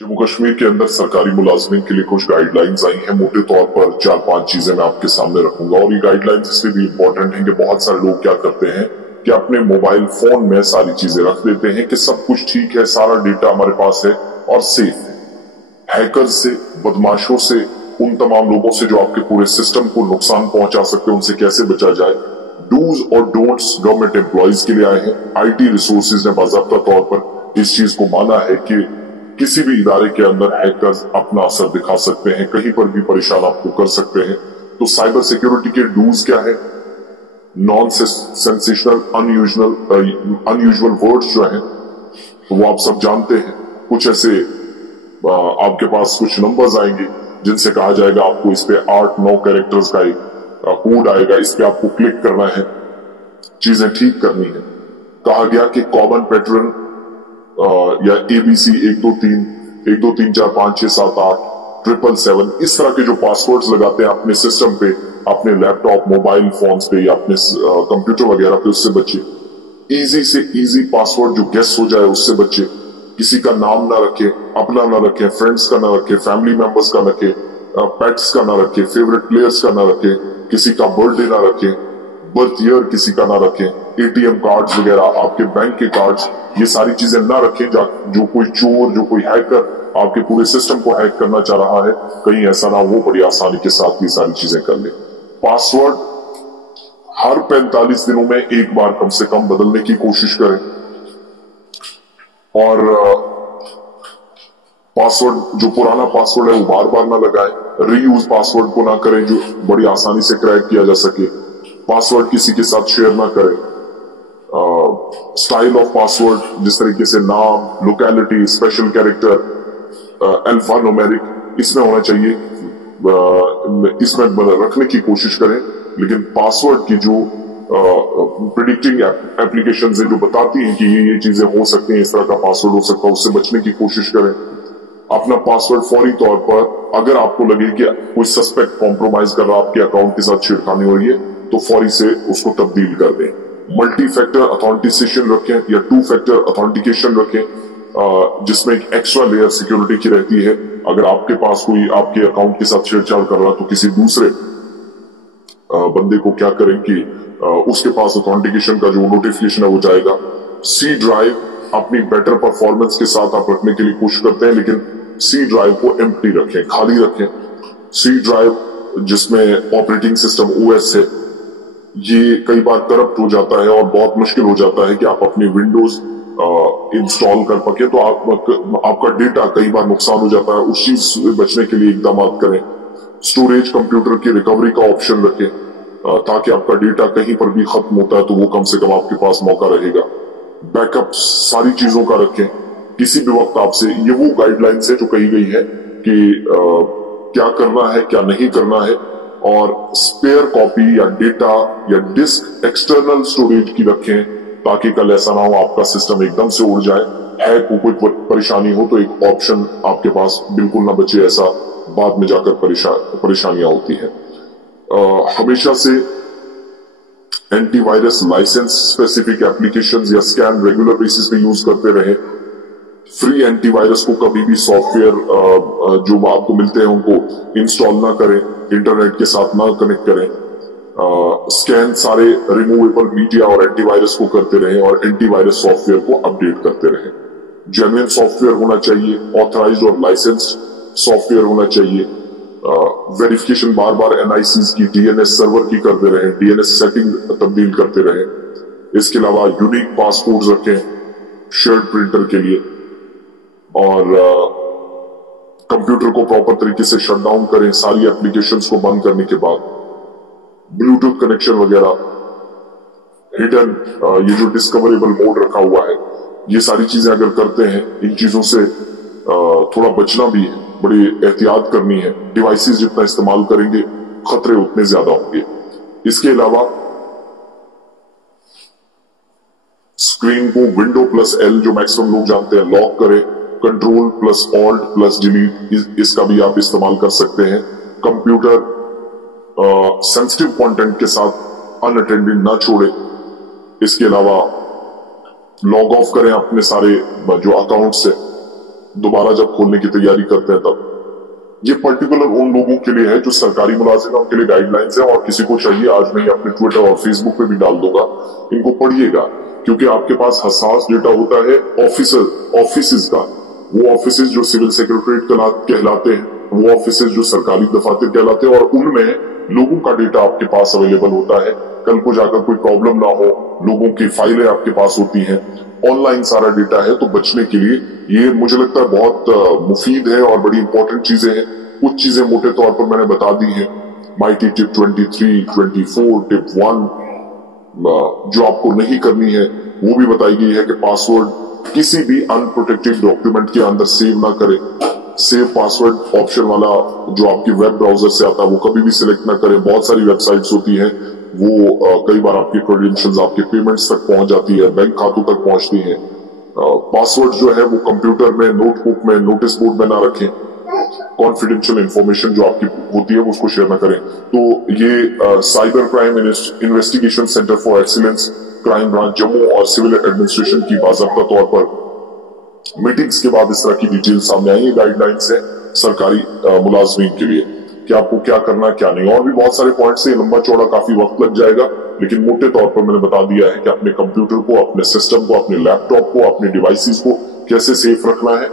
जम्मू कश्मीर के अंदर सरकारी मुलाजमीन के लिए कुछ गाइडलाइंस आई हैं। मोटे तौर पर 4-5 चीजें मैं आपके सामने रखूंगा और ये गाइडलाइंस इसलिए भी इम्पोर्टेंट हैं कि बहुत सारे लोग क्या करते हैं कि अपने मोबाइल फोन में सारी चीजें रख देते हैं कि सब कुछ ठीक है, सारा डेटा हमारे पास है और सेफ है। हैकर से, बदमाशों से, उन तमाम लोगों से जो आपके पूरे सिस्टम को नुकसान पहुंचा सकते हैं, उनसे कैसे बचा जाए। डूज और डोंट्स गवर्नमेंट एम्प्लॉयज के लिए आए हैं। आईटी रिसोर्सेज ने बाकायदा तौर पर इस चीज को माना है कि किसी भी इदारे के अंदर हैकर्स अपना असर दिखा सकते हैं, कहीं पर भी परेशान आपको कर सकते हैं। तो साइबर सिक्योरिटी के डूज क्या है? नॉन सेंसेशनल, अनयूजुअल वर्ड्स जो हैं तो वो आप सब जानते हैं। कुछ ऐसे आपके पास कुछ नंबर्स आएंगे जिनसे कहा जाएगा आपको इस पे 8-9 कैरेक्टर्स का एक कोड आएगा, इस पे आपको क्लिक करना है, चीजें ठीक करनी है। कहा गया कि कॉमन पैटर्न या ABC 1 2 3 1 2 3 4 5 6 7 8 777 इस तरह के जो पासवर्ड्स लगाते हैं अपने सिस्टम पे, अपने लैपटॉप, मोबाइल फोन्स पे या अपने कंप्यूटर वगैरह पे, उससे बचे। इजी से इजी पासवर्ड जो गेस हो जाए उससे बचे। किसी का नाम ना रखे, अपना ना रखे, फ्रेंड्स का ना रखे, फैमिली मेंबर्स का ना रखे, पेट्स का ना रखे, फेवरेट प्लेयर्स का ना रखे, किसी का बर्थडे ना रखे, बर्थ ईयर किसी का ना रखें, ATM कार्ड्स वगैरह, आपके बैंक के कार्ड्स, ये सारी चीजें ना रखें। जो कोई चोर, जो कोई हैकर आपके पूरे सिस्टम को हैक करना चाह रहा है, कहीं ऐसा ना हो, बड़ी आसानी के साथ ये सारी चीजें कर ले। पासवर्ड हर 45 दिनों में एक बार कम से कम बदलने की कोशिश करें और पासवर्ड, जो पुराना पासवर्ड है वो बार बार ना लगाएं। रीयूज पासवर्ड को ना करें जो बड़ी आसानी से क्रैक किया जा सके। पासवर्ड किसी के साथ शेयर ना करें। स्टाइल ऑफ पासवर्ड, जिस तरीके से नाम, locality, special character, alpha numeric, इसमें होना चाहिए, इसमें रखने की कोशिश करें। लेकिन पासवर्ड की जो प्रिडिक्टिंग एप्लीकेशंस है जो बताती हैं कि ये चीजें हो सकती हैं, इस तरह का पासवर्ड हो सकता है, उससे बचने की कोशिश करें। अपना पासवर्ड फौरी तौर पर, अगर आपको लगे कि कोई सस्पेक्ट कॉम्प्रोमाइज कर रहा है, आपके अकाउंट के साथ छेड़खानी हो रही है, तो फौरी से उसको तब्दील कर दें। मल्टी फैक्टर ऑथेंटिकेशन रखें या 2 फैक्टर ऑथेंटिकेशन रखें, जिसमें एक एक्स्ट्रा लेयर सिक्योरिटी की रहती है। अगर आपके पास कोई आपके अकाउंट के साथ छेड़छाड़ कर रहा है तो किसी दूसरे बंदे को क्या करें कि उसके पास ऑथेंटिकेशन का जो नोटिफिकेशन है वो जाएगा। सी ड्राइव अपनी बेटर परफॉर्मेंस के साथ आप रखने के लिए कोशिश करते हैं, लेकिन सी ड्राइव को एम्प्टी रखें, खाली रखें। सी ड्राइव जिसमें ऑपरेटिंग सिस्टम OS है, ये कई बार करप्ट हो जाता है और बहुत मुश्किल हो जाता है कि आप अपनी विंडोज इंस्टॉल कर सके, तो आपका डेटा कई बार नुकसान हो जाता है। उस चीज से बचने के लिए इकदाम करें। स्टोरेज कंप्यूटर की रिकवरी का ऑप्शन रखें, ताकि आपका डेटा कहीं पर भी खत्म होता है तो वो कम से कम आपके पास मौका रहेगा। बैकअप सारी चीजों का रखें, किसी भी वक्त आपसे, ये वो गाइडलाइंस है जो कही गई है कि क्या करना है, क्या नहीं करना है। और स्पेयर कॉपी या डेटा या डिस्क एक्सटर्नल स्टोरेज की रखें, ताकि कल ऐसा ना हो आपका सिस्टम एकदम से उड़ जाए, हैक को कोई परेशानी हो तो एक ऑप्शन आपके पास बिल्कुल ना बचे, ऐसा बाद में जाकर परेशानियां होती है। हमेशा से एंटीवायरस लाइसेंस स्पेसिफिक एप्लीकेशंस या स्कैन रेगुलर बेसिस पे यूज करते रहे। फ्री एंटीवायरस को कभी भी सॉफ्टवेयर जो आपको मिलते हैं उनको इंस्टॉल ना करें, इंटरनेट के साथ ना कनेक्ट करें। स्कैन सारे रिमूवेबल मीडिया और एंटीवायरस को करते रहें और एंटीवायरस सॉफ्टवेयर को अपडेट करते रहें। जेन्युइन सॉफ्टवेयर होना चाहिए, ऑथराइज्ड और लाइसेंस्ड सॉफ्टवेयर होना चाहिए। वेरिफिकेशन बार बार NICs की, DNS सर्वर की करते रहें, DNS सेटिंग तब्दील करते रहें। इसके अलावा यूनिक पासपोर्ट रखें शेयर्ड प्रिंटर के लिए, और कंप्यूटर को प्रॉपर तरीके से शट डाउन करें सारी एप्लीकेशंस को बंद करने के बाद। ब्लूटूथ कनेक्शन वगैरह, हिडन ये जो डिस्कवरेबल मोड रखा हुआ है, ये सारी चीजें अगर करते हैं, इन चीजों से थोड़ा बचना भी है, बड़ी एहतियात करनी है। डिवाइसेस जितना इस्तेमाल करेंगे खतरे उतने ज्यादा होंगे। इसके अलावा स्क्रीन को Window+L जो मैक्सिमम लोग जानते हैं लॉक करें, Ctrl+Alt+Delete इसका भी आप इस्तेमाल कर सकते हैं। कंप्यूटर सेंसिटिव कंटेंट के साथ अनअटेंडेड ना छोड़े। इसके अलावा लॉग ऑफ करें अपने सारे जो अकाउंट्स है, दोबारा जब खोलने की तैयारी करते हैं तब। ये पर्टिकुलर उन लोगों के लिए है जो सरकारी मुलाजिम है, उनके लिए गाइडलाइंस है, और किसी को चाहिए आज मैं अपने ट्विटर और फेसबुक पे भी डाल दूंगा, इनको पढ़िएगा, क्योंकि आपके पास हसास डेटा होता है ऑफिसेज का। वो ऑफिसेज जो सिविल सेक्रेटरीट कहलाते हैं, वो ऑफिसेज जो सरकारी दफातर कहलाते हैं, और उनमें लोगों का डेटा आपके पास अवेलेबल होता है। कल को जाकर कोई प्रॉब्लम ना हो, लोगों की फाइलें आपके पास होती हैं, ऑनलाइन सारा डेटा है। तो बचने के लिए ये मुझे लगता है बहुत मुफीद है और बड़ी इंपॉर्टेंट चीजें हैं। कुछ चीजें मोटे तौर पर मैंने बता दी हैं, माइटी टिप 23, 24, टिप 1। जो आपको नहीं करनी है वो भी बताई गई है कि पासवर्ड किसी भी अनप्रोटेक्टेड डॉक्यूमेंट के अंदर सेव ना करें। सेव पासवर्ड ऑप्शन वाला जो आपकी वेब ब्राउजर से आता है वो कभी भी सिलेक्ट ना करें। बहुत सारी वेबसाइट्स होती हैं, वो कई बार आपकी क्रेडेंशियल्स आपके पेमेंट्स तक पहुंच जाती है, बैंक खातों तक पहुंचती हैं। पासवर्ड जो है वो कंप्यूटर में, नोटबुक में, नोटिस बोर्ड में ना रखें। कॉन्फिडेंशियल इंफॉर्मेशन जो आपकी होती है वो उसको शेयर ना करें। तो ये cyber crime investigation centre for excellence, crime branch Jammu और सिविल एडमिनिस्ट्रेशन की बाज़ाब्ता तौर पर मीटिंग्स के बाद इस तरह की डिटेल सामने आई है। गाइडलाइंस है सरकारी मुलाजमीन के लिए कि आपको क्या करना क्या नहीं। और भी बहुत सारे पॉइंट्स है, लंबा चौड़ा काफी वक्त लग जाएगा, लेकिन मोटे तौर पर मैंने बता दिया है कि अपने कंप्यूटर को, अपने सिस्टम को, अपने लैपटॉप को, अपने डिवाइसेस को कैसे सेफ रखना है।